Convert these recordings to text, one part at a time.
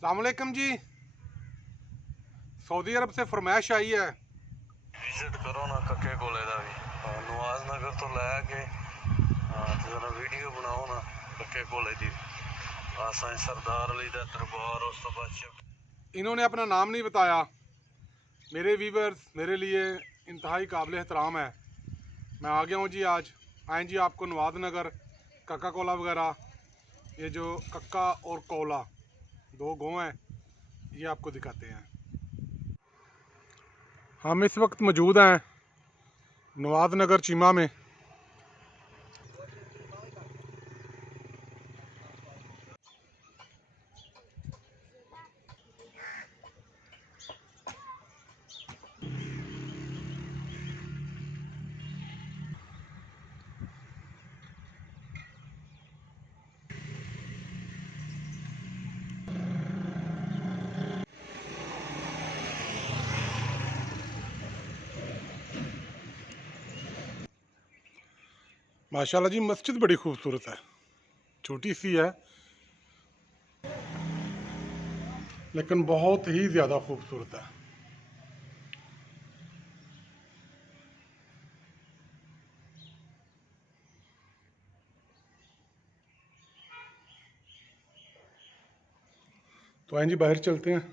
अस्सलामुअलैकुम जी। सऊदी अरब से फरमाइश आई है, विजिट करो ना कक्के कोले दा भी नवाज नगर तो लैके जरा वीडियो बनाओ ना कक्के कोले दी सरदार अली दा दरबार उस तो बाद इन्होंने अपना नाम नहीं बताया। मेरे व्यूवर्स मेरे लिए इंतहाई काबिल एहतराम है। मैं आ गया हूँ जी। आज आए जी, आपको नवाज नगर कक्का कोला वगैरह, ये जो कक्का और कोला दो गाँव हैं, ये आपको दिखाते हैं। हम इस वक्त मौजूद हैं नवाज नगर चीमा में। माशाल्लाह जी, मस्जिद बड़ी खूबसूरत है, छोटी सी है लेकिन बहुत ही ज़्यादा खूबसूरत है। तो आए जी, बाहर चलते हैं।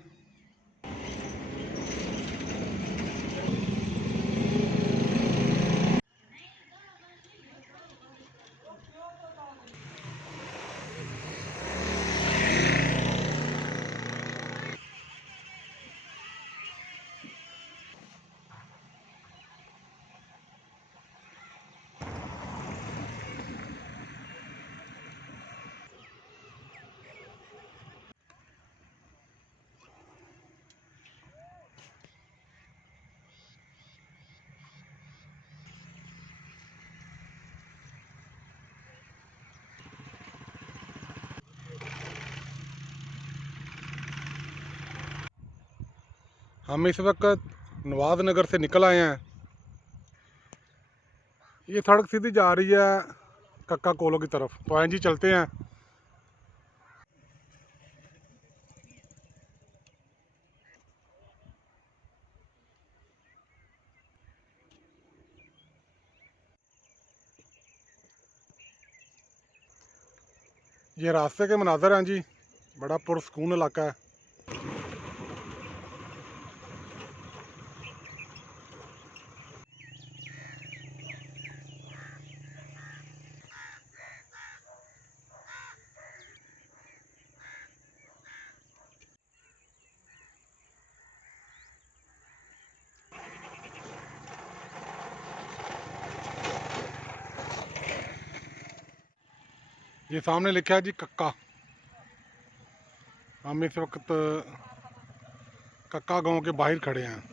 हम इस वक्त नवाज नगर से निकल आए हैं। ये सड़क सीधी जा रही है कक्का कोलो की तरफ। तो आए जी, चलते हैं। ये रास्ते के मनाजर हैं जी, बड़ा पुरसकून इलाका है। ये सामने लिखा है जी कक्का। हम इस वक्त कक्का गांव के बाहर खड़े हैं।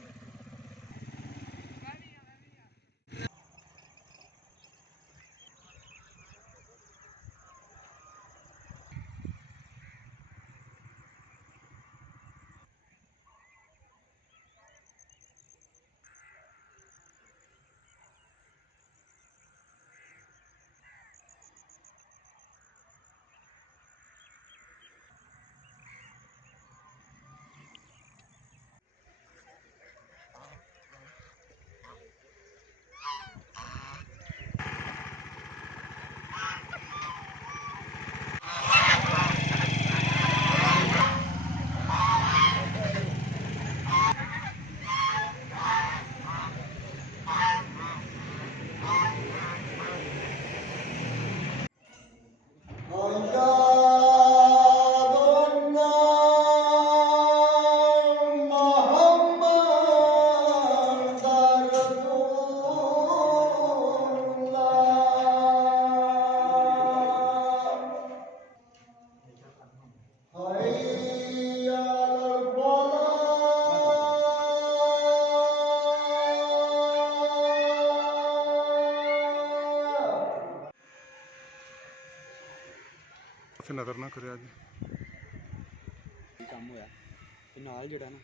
नजर ना करे आज काम होया ते नाल जेड़ा ना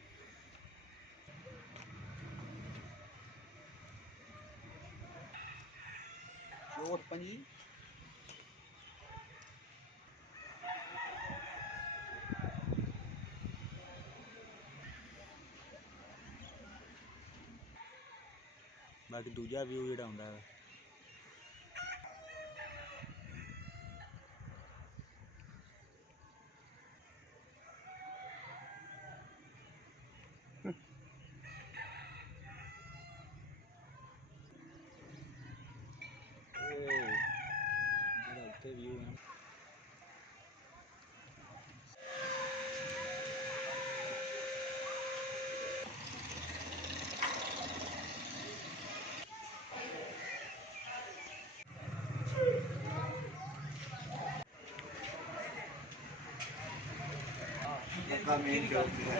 चौथ पंजी ਬਾਕੀ ਦੂਜਾ ਵਿਊ ਜਿਹੜਾ ਆਉਂਦਾ ਹੈ ਜਿਹੜਾ ਉੱਤੇ ਵਿਊ ਹੈ पक्का मेन चौक है।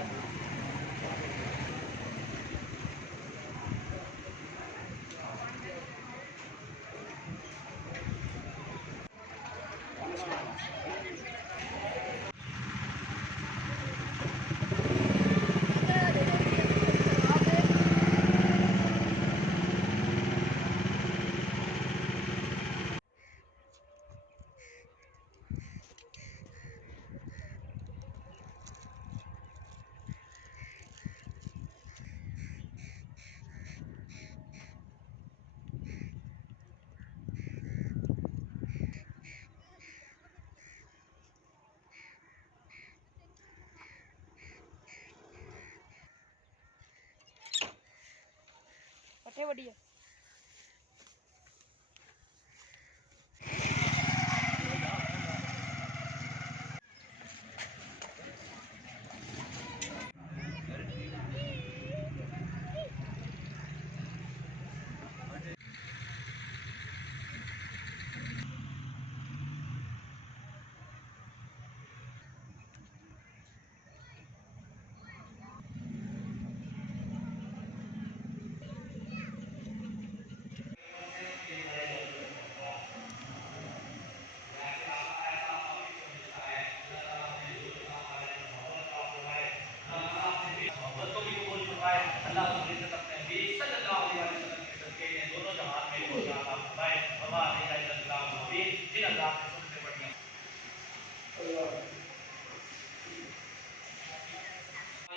पट्टे बढ़िया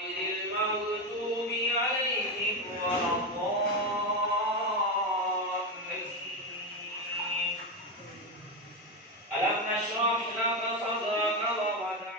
المغضوب عليهم ولا الضالين ألم نشرح لك صدرك ووضعنا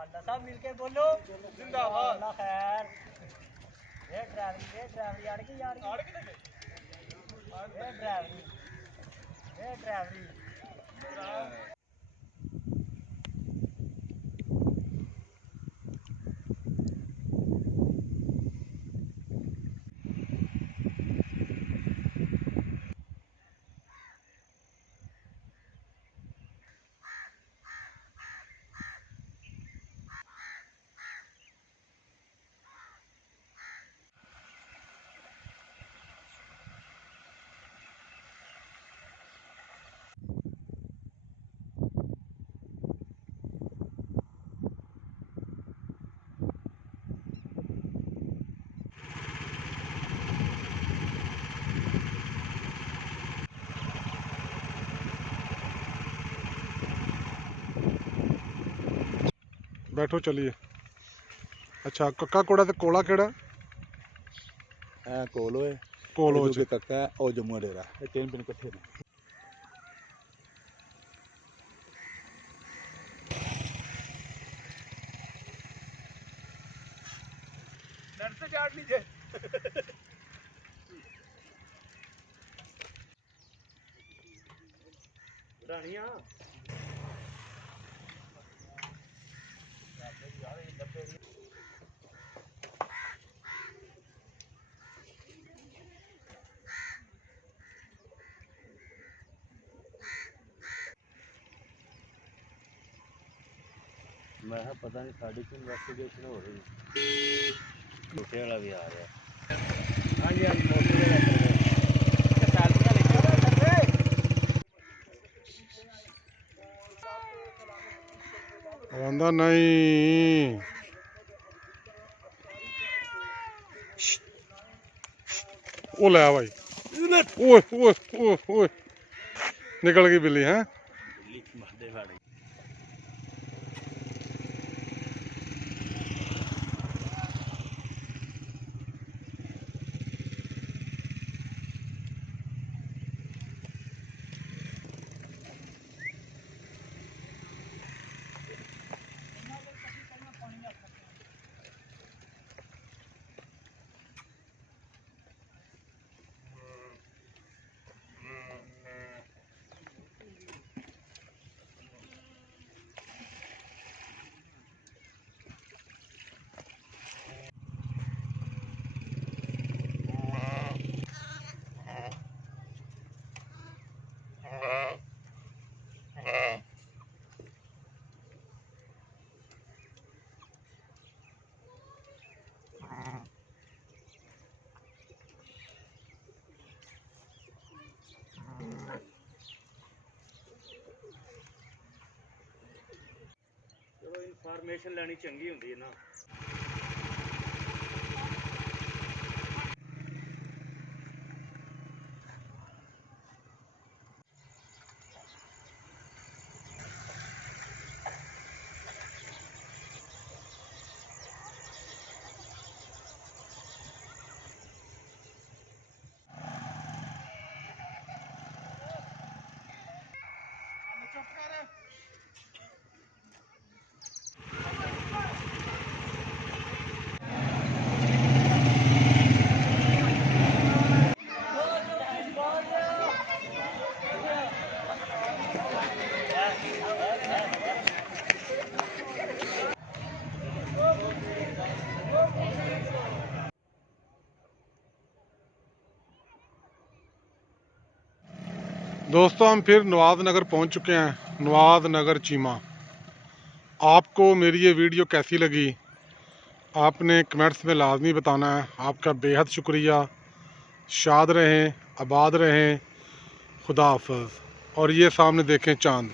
अल्लाह साहब मिलके बोलो जिंदाबाद अल्लाह खैर ये ड्राइवरी अड़ गई यार ये ड्राइवरी बैठो चलिए। अच्छा कक्का कोड़ा ते कोला केड़ा कोलो है कोलो जो कक्का है और जम्मू डेरा ये तीन पिन इकट्ठे ने। नट से चाट लीजिए रानिया ਮੈਂ ਕਿਹਾ ਪਤਾ ਨਹੀਂ ਸਾਡੀ ਕੀ ਇਨਵੈਸਟੀਗੇਸ਼ਨ ਹੋ ਰਹੀ ਛੋਟੇ ਵਾਲਾ ਵੀ ਆ ਰਿਹਾ ਹਾਂਜੀ ਹਾਂਜੀ ਮੋਟਰ ਦੇ ਵਿੱਚ ਆਂਦਾ ਨਹੀਂ ਉਹ ਲੈ ਭਾਈ ਓਏ ਓਏ ਓਏ ਓਏ ਨਿਕਲ ਗਈ ਬਿੱਲੀ ਹੈ ਦਿੱਲੀ ਮਾਦੇ ਫੜ ਚਲੋ ਇਨਫੋਰਮੇਸ਼ਨ ਲੈਣੀ ਚੰਗੀ ਹੁੰਦੀ ਹੈ ਨਾ दोस्तों हम फिर नवाज नगर पहुंच चुके हैं। नवाज नगर चीमा। आपको मेरी ये वीडियो कैसी लगी आपने कमेंट्स में लाजमी बताना है। आपका बेहद शुक्रिया। शाद रहें, आबाद रहें। खुदा हाफ़िज़। और ये सामने देखें चांद।